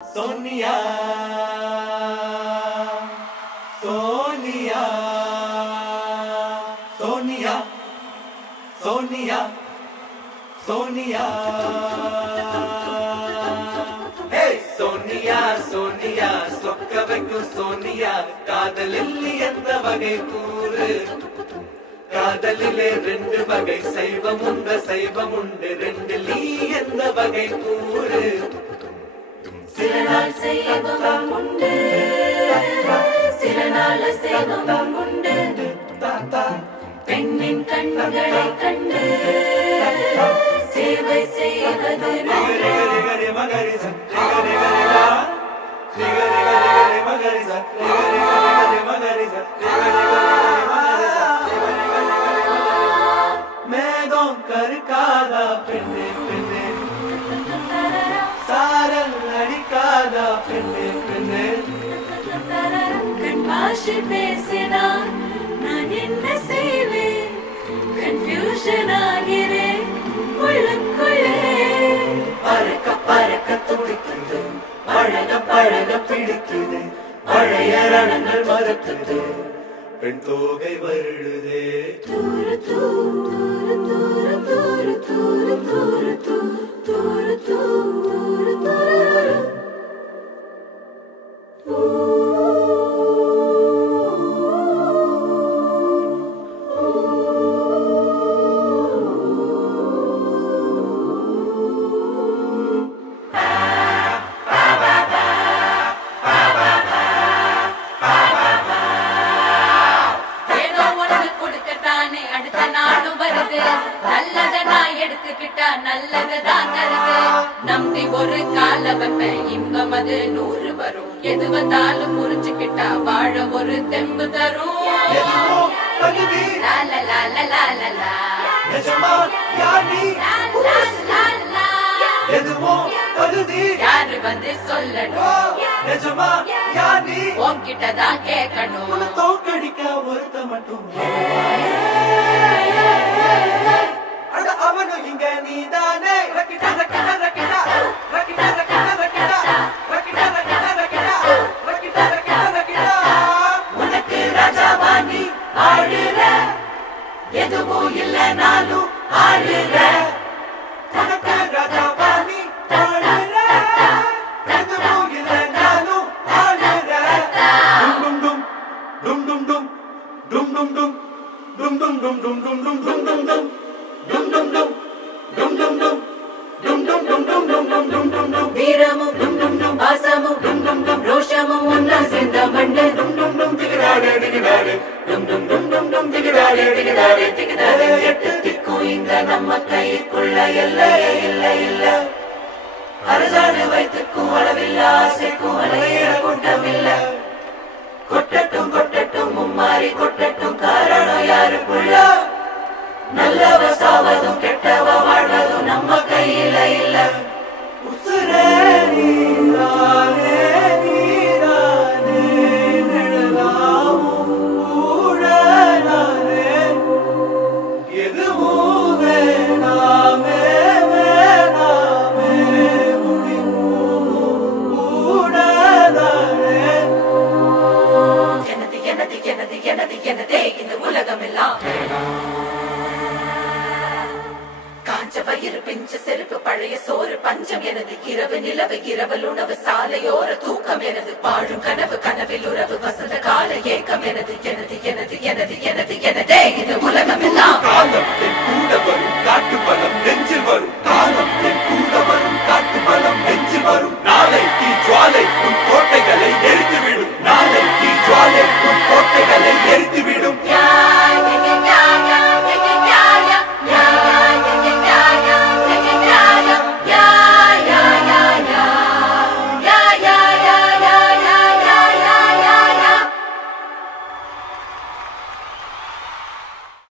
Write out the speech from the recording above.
सोनिया सोनिया सोनिया सोनिया सोनिया हे सोनिया सोनिया சொக்கவைக்கும் சோனியா காதலில் எந்த வகை கூறு காதலிலே ரெண்டு வகை சைவம் உண்டு ரெண்டில் எந்த வகை கூறு சில நாள் சைவம் உண்டு சில நாள் அசைவம் உண்டு பெண்ணின் கண்களை கண்டு சேவை செய்வது மேகம் கருக்காதா பெண்ணே பெண்ணே சாரல் அடிக்காதா பெண்ணே பெண்ணே கண் பாஷை பேசினான் நான் என்ன செய்வேன் கன்ஃபியூஷன் ஆகிறேன் உள்ளுக்குள்ளே பறக்க பறக்க துடிக்குது பழக பழக பிடிக்குது பழைய ரணங்கள் மறக்குது பெண் தோகை வருடுதே தூரு தூரு தூரு தூரு தூரு தூரு தூரு தூரு தூரு நல்லதுதான் தருது நம்பி ஒரு கால வைப்பேன் இன்பம் அது 100 வரும் எது வந்தாலும் புரிஞ்சுக்கிட்டா வாழ ஒரு தெம்பு தரும் யாரு வந்து சொல்லணும் உன்கிட்டதான் கேட்கணும் தோக்கடிக்க ஒருத்த மட்டும் அவனும் இங்க நீதானே ரக்கிடா ரக்கிடா ரக்கிடா ரக்கிடா ரக்கிடா ரக்கிடா ரக்கிடா ரக்கிடா ரக்கிடா ரக்கிடா ரக்கிடா ரக்கிடா உனக்கு ராஜாவாணி ஆளுற எதுவும் இல்லைனாலும் ஆளுற உனக்கு ராஜாவாணி ஆளுற எதுவும் இல்லைனாலும் ஆளுற டும் டும் டும் டும் டும் டும் டும் டும் டும் டும் டும் டும் டும் டும் டும் டும் டும் dum dum dum dum dum dum dum dum dum dum dum dum dum dum dum வீரமும் dum dum dum பாசமும் dum dum dum ரோஷமும் ஒன்னா சேர்ந்த மண்டு dum dum dum திகடாடே திகடாடே dum dum dum dum dum திகடாடே திகடாடே திகடாடே எட்டு திக்கும் இங்க நம்ம கைக்குள்ள எல்லையே இல்லை இல்ல அரசாடு வைத்துக்கும் அளவில்ல ஆசைக்கும் அலையிற கூட்டம் இல்ல கொட்டட்டும் கொட்டட்டும் மும்மாறி கொட்டட்டும் காரணம் யாருக்குள்ள நல்லவ சாவதும் கெட்டவ வாழ்வதும் நம்ம கையில இல்ல உசுரே நீதானே நீதானே நிழலாவும் கூடலானே எதுவும் வேணாமே வேணாமே முடிவும் கூடலானே எனது எனது எனது எனது எனதே இந்த உலகம் எல்லாம் காஞ்ச வயிறு பிஞ்ச செருப்பு பழைய சோறு பஞ்சம் எனது இரவு நிலவு இரவல் உணவு சாலையோர தூக்கம் எனது வாழும் கனவு கனவில் உறவு வசந்த கால ஏக்கம் எனது எனது எனது எனது எனது எனதே இந்த உலகம் எல்லாம் காலத்தின் கூட வரும் காட்டு பலம் நெஞ்சில் வரும் காலத்தின் கூட வரும் காட்டு பலம் நெஞ்சில் வரும் நாளை தீ ஜுவாலை உன் கோட்டைகளை எரித்துவிடும் நாளை தீ ஜுவாலை உன் கோட்டைகளை எரித்துவிடும்